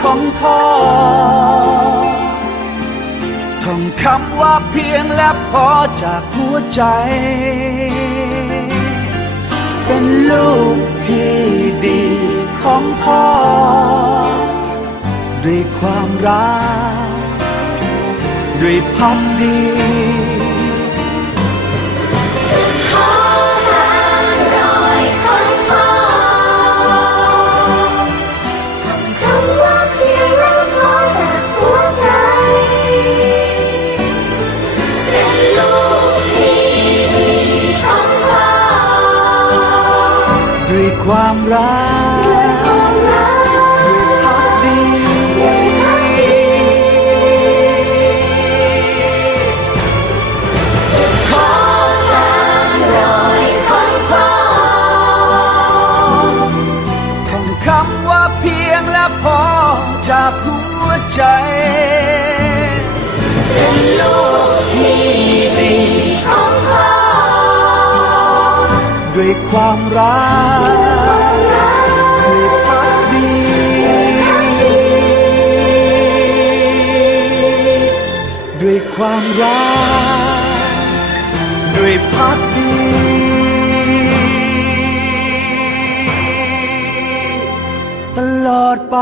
ของพ่อท่องคำว่าเพียงและพอจากหัวใจ เป็นลูกที่ดีของพ่อ ด้วยความรัก ด้วยพักดี ด้วยความรักความรักด้วยพักดีจะขอตามรอยของพ่อท่องคำว่าเพียงและพอจากหัวใจ เป็นลูก ด้วยความรักด้วยพักดีด้วยความรักด้วยพักดีตลอดไป